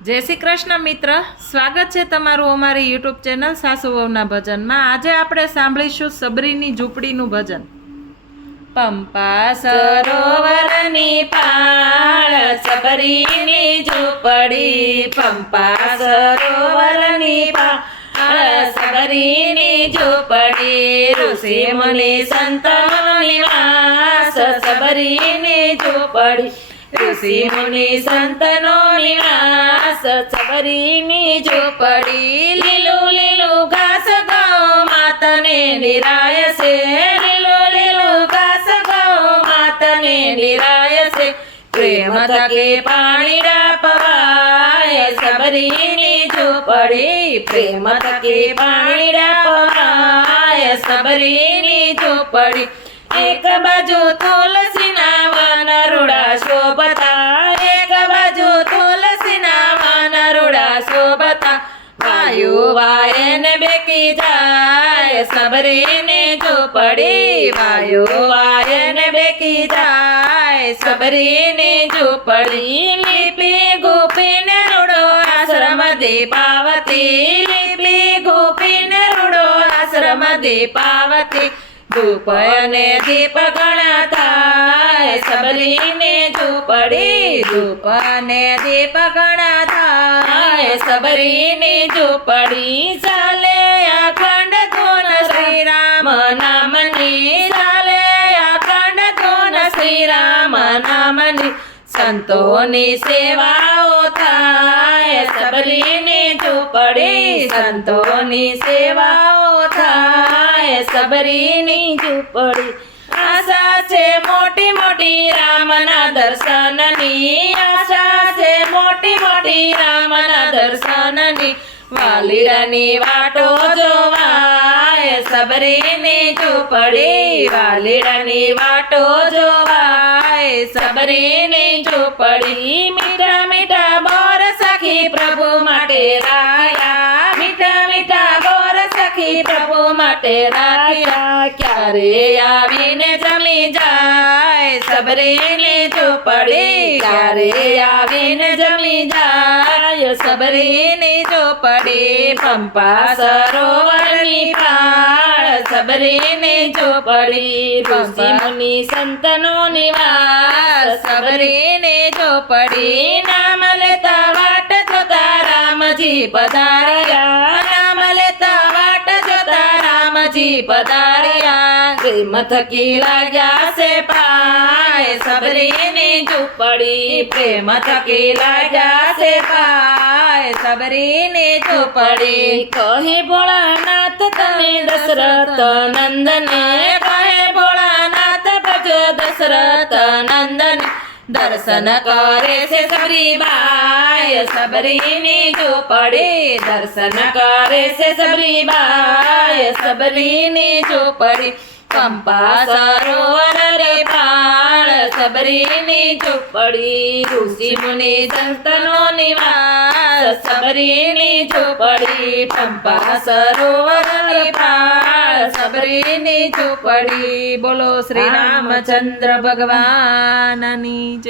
જય શ્રી કૃષ્ણ મિત્ર, સ્વાગત છે તમારું અમારી યુટ્યુબ ચેનલ સાસુ વહુના ભજનમાં। આજે આપણે સાંભળીશું સબરીની ઝૂંપડીનું ભજન। પંપા સરોવરની પાળ સબરીની ઝૂંપડી, પંપા સરોવરની પાળ સબરીની ઝૂંપડી, ઋષિ મુનિ સંતનો નિવાસ સબરીની ઝૂંપડી, ઋષિ મુનિ સંતનો નિવાસ સબરીની ઝૂંપડી। લીલું લીલું ઘાસ ગૌ માતને નિરાય છે, લીલું લીલું ઘાસ ગૌ માતને નિરાય છે, પ્રેમ થકે પાણીડા પવાય સબરીની ઝૂંપડી, પ્રેમ થકે પાણીડા પવાય સબરીની ઝૂંપડી। એક બાજુ તુલસીના વન રૂડા શોભતા, એક બાજુ તુલસીના વન રૂડા શોભતા, વાયુ વાયન બેકી જાય સબરીની ઝૂંપડી, વાયુ વાયન બેકી જાય સબરીની ઝૂંપડી। લીપી ગોપીને રૂડો આશ્રમ દીપાવતી, લીપી ગોપીને રૂડો આશ્રમ દીપાવતી, ધૂપ અને દીપ ગણા થાય સબરીની ઝૂંપડી, ધૂપ અને દીપ ગણા થાય સબરીની ઝૂંપડી। ચાલે અખંડ ધૂન શ્રી રામ નામની, ચાલે અખંડ ધૂન શ્રી રામ નામની, સંતોની સેવાઓ થાય સબરીની ઝૂંપડી, સંતોની સેવાઓ થાય સબરીની ઝૂંપડી। આશા છે મોટી મોટી રામના દર્શનની, આશા છે મોટી મોટી રામના દર્શનની, વાલીડાની વાટો જોવાય સબરીની ઝૂંપડી, વાલીડાની વાટો જોવાય સબરીની ઝૂંપડી। મીઠા મીઠા બોર સખી પ્રભુ માટે રાખ્યા, મીઠા મીઠા બોર સખી પ્રભુ માટે રાખ્યા, ક્યારે આવીને જમી જાય સબરીની ઝૂંપડી, ક્યારે આવીને જમી જાય સબરીની ઝૂંપડી। પંપા સરોવરની પાળ સબરીની ઝૂંપડી, ઋષિ મુનિ સંતનો નિવાસ સબરીની ઝૂંપડી। નામ લેતા વાટ જોતા રામજી પધાર્યા, નામ લેતા વાટ જોતા રામજી પધાર્યા, પ્રેમ થકી લાગ્યા છે પાય સબરીની ઝૂંપડી, પ્રેમ થકી લાગ્યા છે પાય સબરીની ઝૂંપડી। કહે ભોળાનાથ તમે દશરથ નંદને, કહે ભોળાનાથ ભજ દશરથ નંદન, દર્શન કરે છે સબરીબાઈ સબરીની ઝૂંપડી, દર્શન કરે છે સબરીબાઈ સબરીની ઝૂંપડી। પંપા સરોવર રે પાળ સબરીની ઝૂંપડી, ઋષિ મુનિ સંતનો નિવાસ સબરીની ઝૂંપડી, પંપા સરોવર રે પાળ સબરીની ઝૂંપડી। બોલો શ્રી રામચંદ્ર ભગવાનની જય।